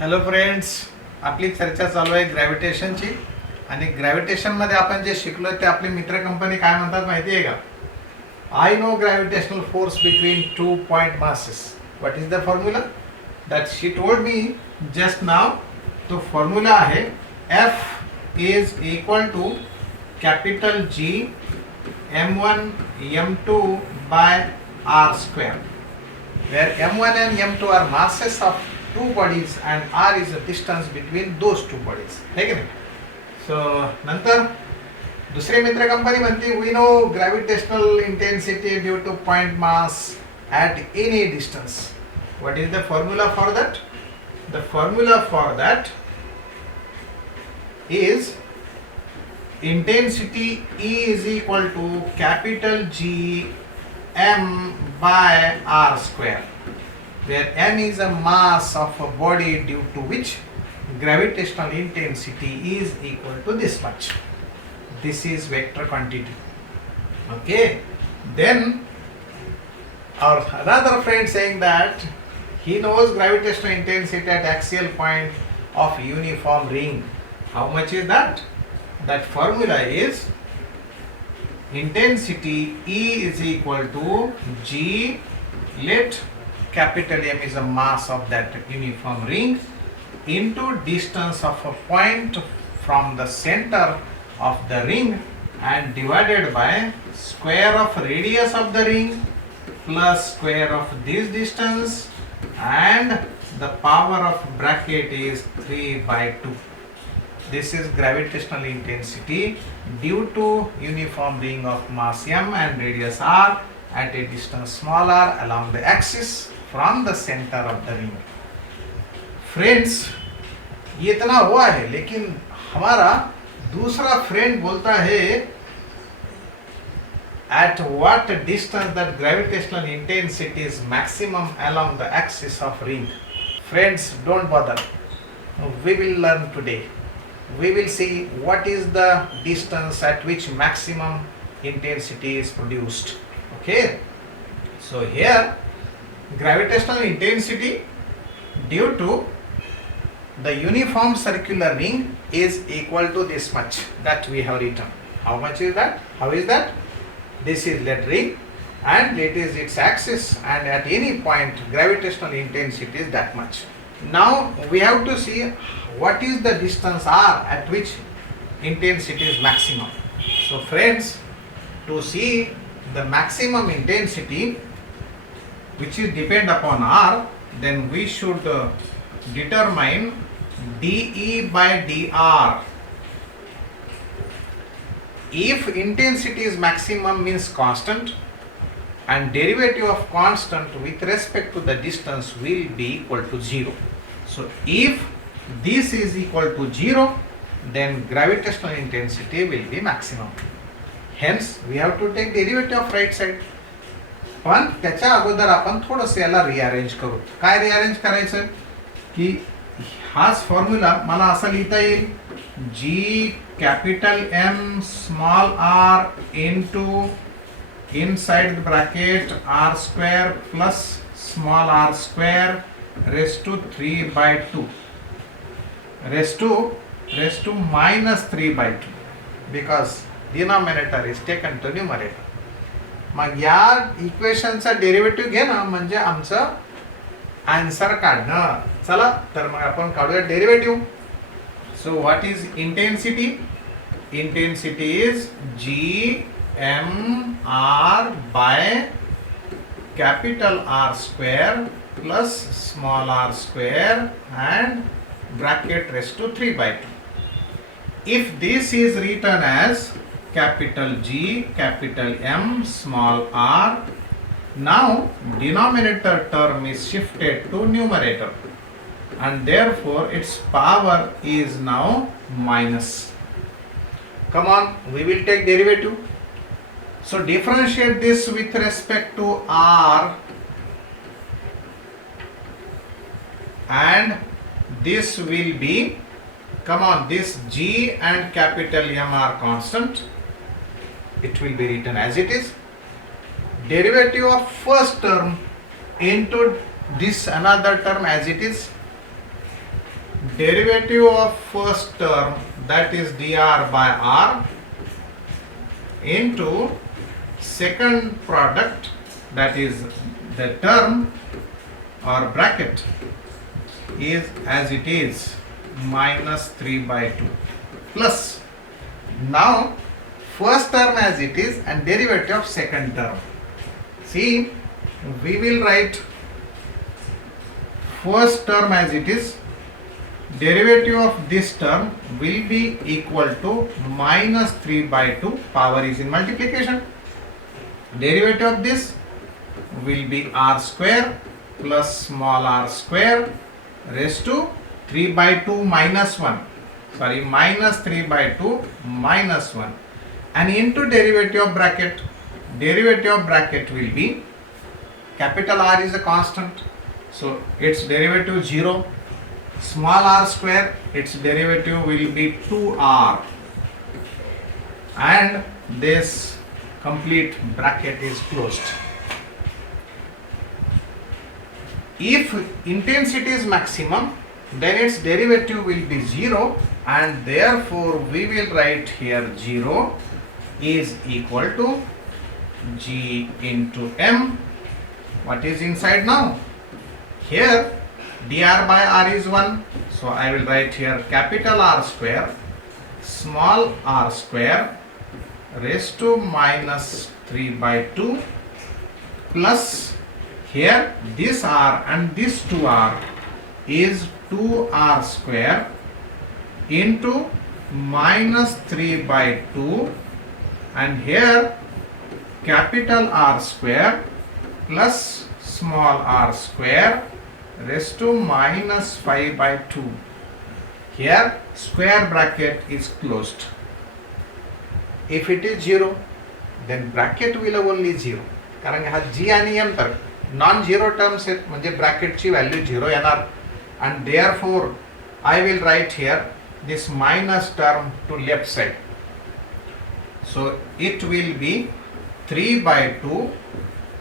Hello friends, आपली चर्चा चालू आहे ग्रॅव्हिटेशनची. आणि ग्रॅव्हिटेशनमध्ये आपण जे शिकलो ते आपली मित्र कंपनी काय म्हणतात माहिती आहे का? I know gravitational force between 2 point masses. What is the formula that she told me just now? तो फॉर्म्युला आहे F is equal to capital G m1 m2 बाय r square, where m1 and m2 are masses of two bodies and r is the distance between those two bodies. है की नाही? So नंतर दुसरी मित्र company म्हणते we know gravitational intensity due to point mass at any distance. What is the formula for that? The formula for that is intensity E is equal to capital G m by r square, where m is a mass of a body due to which gravitational intensity is equal to this much. This is vector quantity. Okay, then our another friend saying that he knows gravitational intensity at axial point of uniform ring. How much is that? That formula is intensity E is equal to G, let capital M is a mass of that uniform ring, into distance of a point from the center of the ring and divided by square of radius of the ring plus square of this distance, and the power of bracket is 3/2. This is gravitational intensity due to uniform ring of mass m and radius r at a distance small r along the axis from the center of the ring. Friends, ये इतना हुआ है, लेकिन हमारा दूसरा friend बोलता है at what distance that gravitational intensity is maximum along the axis of ring. Friends, don't bother. We will learn today. We will see what is the distance at which maximum intensity is produced. Okay, so here gravitational intensity due to the uniform circular ring is equal to this much that we have written. How much is that? How is that? This is that ring and it is its axis, and at any point gravitational intensity is that much. Now we have to see what is the distance r at which intensity is maximum. So friends, to see the maximum intensity which is depend upon r, then we should determine dE by dr. If intensity is maximum means constant, and derivative of constant with respect to the distance will be equal to 0. So if this is equal to 0, then gravitational intensity will be maximum. Hence we have to take derivative of right side. पण त्याच्या अगोदर आपण थोडंसं याला rearrange करू. काय rearrange करायचं की हाच फॉर्म्युला मला असा लिहिता येईल, G capital M small R into inside the bracket r square plus small r square raised to 3/2 raised to minus 3/2, because denominator is taken to numerator. मग या इक्वेशनचा डेरिव्हेटिव्ह घे ना, म्हणजे आमचं आन्सर काढणं. चला तर मग आपण काढूया derivative. So what is intensity? Intensity is G m r by capital R square plus small r square and bracket raised to 3/2. If this is written as capital G, capital M, small r, now denominator term is shifted to numerator and therefore its power is now minus. Come on, we will take derivative. So differentiate this with respect to r, and this will be, come on, this G and capital M are constant. It will be written as it is. Derivative of first term into this another term as it is. derivative of first term, that is dr by r, into second product, that is the term or bracket is as it is, minus 3 by 2 plus, now first term as it is and derivative of second term. See, we will write first term as it is, derivative of this term will be equal to minus 3 by 2, power is in multiplication. Derivative of this will be r square plus small r square raised to 3 by 2 minus 1, sorry, minus 3 by 2 minus 1, and into derivative of bracket. Derivative of bracket will be, capital R is a constant, so its derivative 0. Small r square, its derivative will be 2r, and this complete bracket is closed. If intensity is maximum, then its derivative will be 0, and therefore we will write here 0 is equal to G into M. What is inside now? Here dr by r is 1, so I will write here capital R square small r square raised to minus 3 by 2 plus, here this r and this 2r is 2r square into minus 3 by 2, and here capital R square plus small r square raised to minus 5 by 2. Here square bracket is closed. If it is 0, then bracket will have only 0, कारण हा g आणि m तर non zero terms आहेत, म्हणजे ब्रॅकेटची value 0 येणार, and therefore I will write here this minus term to left side. So it will be 3 by 2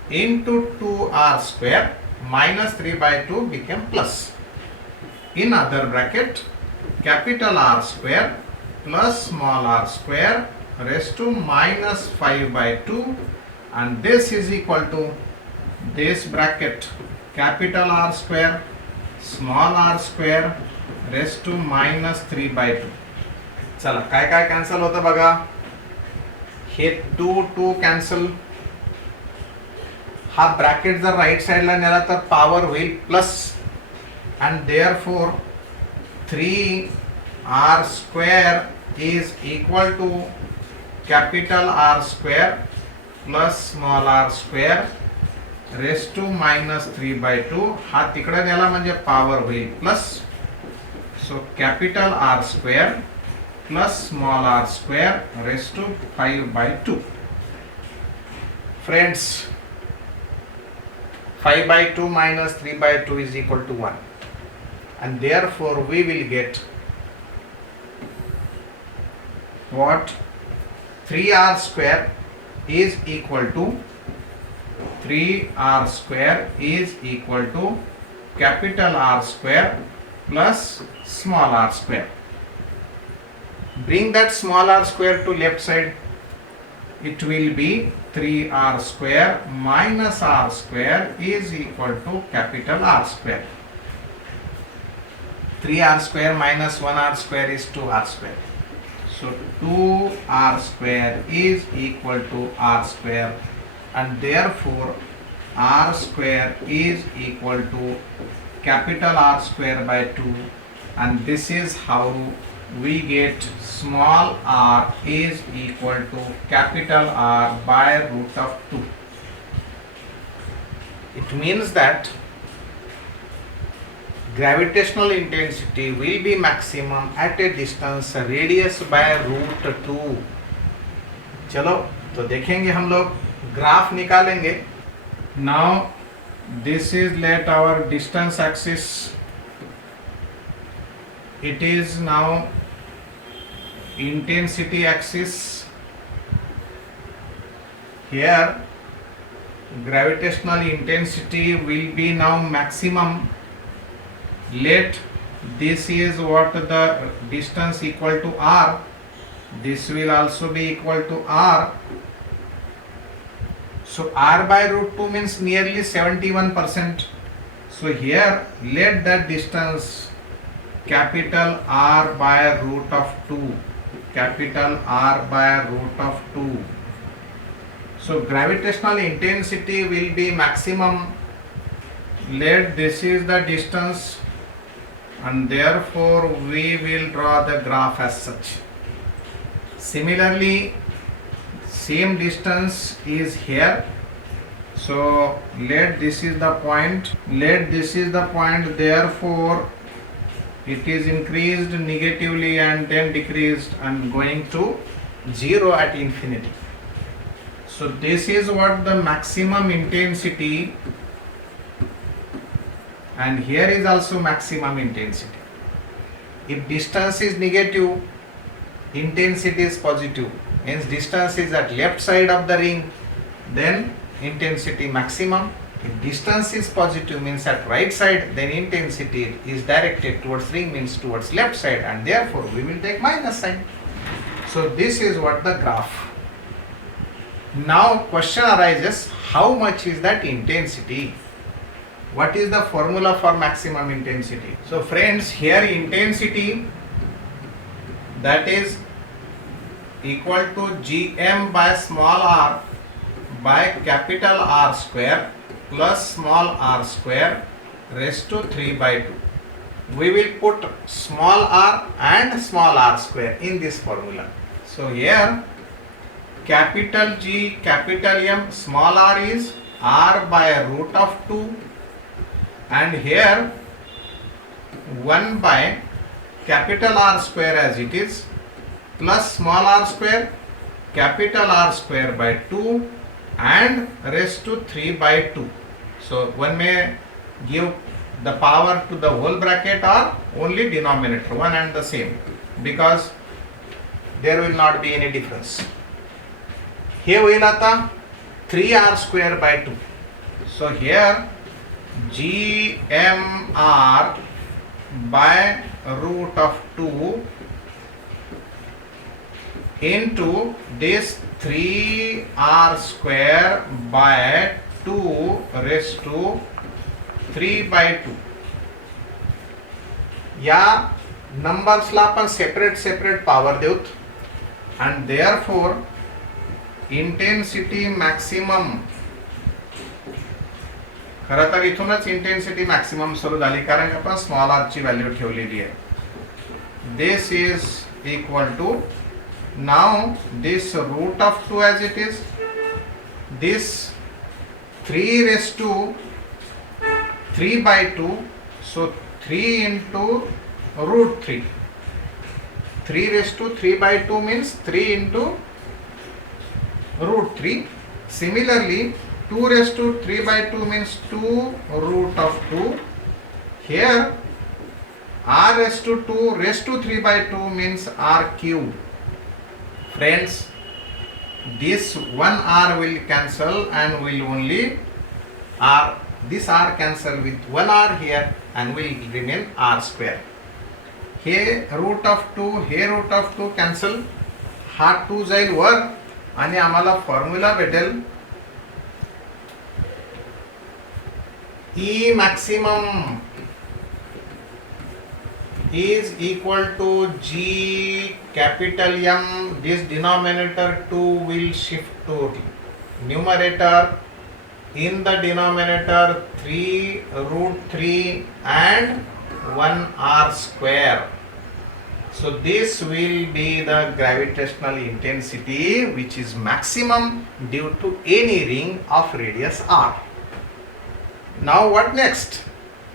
into 2r square, minus 3 by 2 became plus. In other bracket, capital R square plus small r square raised to minus 5 by 2, and this is equal to this bracket capital R square small r square raised to minus 3 by 2. चला काय काय cancel होतं बघा, हे 2 cancel, हा bracket जर right साइडला नेला तर पॉवर होईल plus, and therefore 3r square is equal to capital R square plus small r square raised to minus 3 by 2. हा तिकडे नेला म्हणजे पॉवर होईल plus, so capital R square plus small r square raised to 5 by 2. Friends, 5 by 2 minus 3 by 2 is equal to 1, and therefore we will get what? 3r square is equal to 3r square is equal to capital R square plus small r square. Bring that small r square to left side. It will be 3r square minus r square is equal to capital R square. 3r square minus 1r square is 2r square. So 2r square is equal to r square, and therefore r square is equal to capital R square by 2, and this is how we get small r is equal to capital R by root of 2. It means that gravitational intensity will be maximum at a distance radius by root 2. चलो तो देखेंगे हम लोग, graph निकालेंगे. Now this is let our distance axis. It is now intensity axis. Here gravitational intensity will be now maximum. Let this is what the distance equal to r, this will also be equal to r. So r by root 2 means nearly 71%. So here let that distance capital R by root of 2, capital R by root of 2. So gravitational intensity will be maximum. Let this is the distance, and therefore we will draw the graph as such. Similarly, same distance is here. So let this is the point, therefore it is increased negatively and then decreased and going to 0 at infinity. So this is what the maximum intensity, and here is also maximum intensity. If distance is negative, intensity is positive, means distance is at left side of the ring, then intensity maximum. If distance is positive, means at right side, then intensity is directed towards ring, means towards left side, and therefore we will take minus sign. So this is what the graph. Now question arises, how much is that intensity? What is the formula for maximum intensity? So friends, here intensity, that is equal to Gm by small r by capital R square plus small r square raised to 3 by 2. We will put small r and small r square in this formula. So here capital G, capital M, small r is r by root of 2, and here 1 by capital R square as it is plus small r square, capital R square by 2 and raised to 3 by 2. So one may give the power to the whole bracket or only denominator, one and the same, because there will not be any difference. Here we will 3r square by 2. So here GMR by root of 2 into this 3r square by 2 raised to 3 by 2. या नंबर्सला आपण separate power देऊत, and therefore intensity maximum, खरं तर इथूनच intensity maximum सुरू झाली, कारण आपण स्मॉल आर ची व्हॅल्यू ठेवलेली आहे. This is equal to, now this root of 2 as it is, this 3 raised to 3 by 2, so 3 into root 3. 3 raised to 3 by 2 means 3 into root 3. Similarly 2 raised to 3 by 2 means 2 root of 2. Here r raised to 2 raised to 3 by 2 means r cube. Friends, this one r will cancel and will only r, this r cancel with one r here and will remain r square. Here root of 2, here root of 2 cancel, हा 2 जाईल वर आणि आम्हाला formula भेटेल E maximum is equal to G capital M. This denominator 2 will shift to numerator. In the denominator 3 root 3 and 1 r square. So this will be the gravitational intensity which is maximum due to any ring of radius r. Now what next?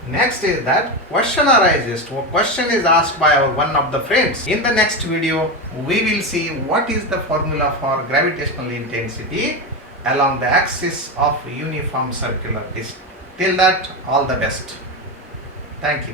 Next is that question arises. Question is asked by one of the friends. In the next video, we will see what is the formula for gravitational intensity along the axis of uniform circular disk. Till that, all the best. Thank you.